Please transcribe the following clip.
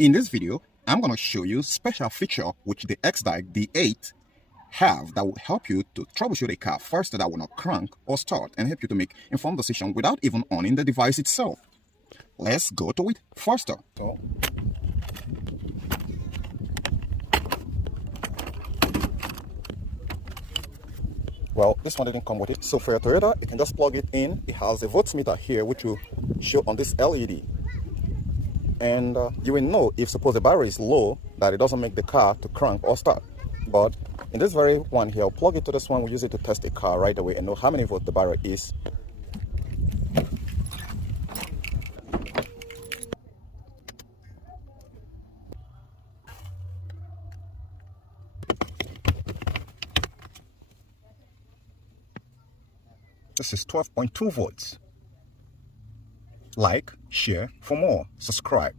In this video, I'm going to show you special feature which the xdiag D8 have that will help you to troubleshoot a car first that will not crank or start and help you to make informed decision without even owning the device itself. Let's go to it faster. Well, this one didn't come with it. So for your Toyota, you can just plug it in. It has a voltmeter here which will show on this LED. And you will know if suppose the battery is low that it doesn't make the car to crank or start. But in this very one here, I'll plug it to this one. We'll use it to test a car right away and know how many volts the battery is. This is 12.2 volts. Like, share for more, subscribe.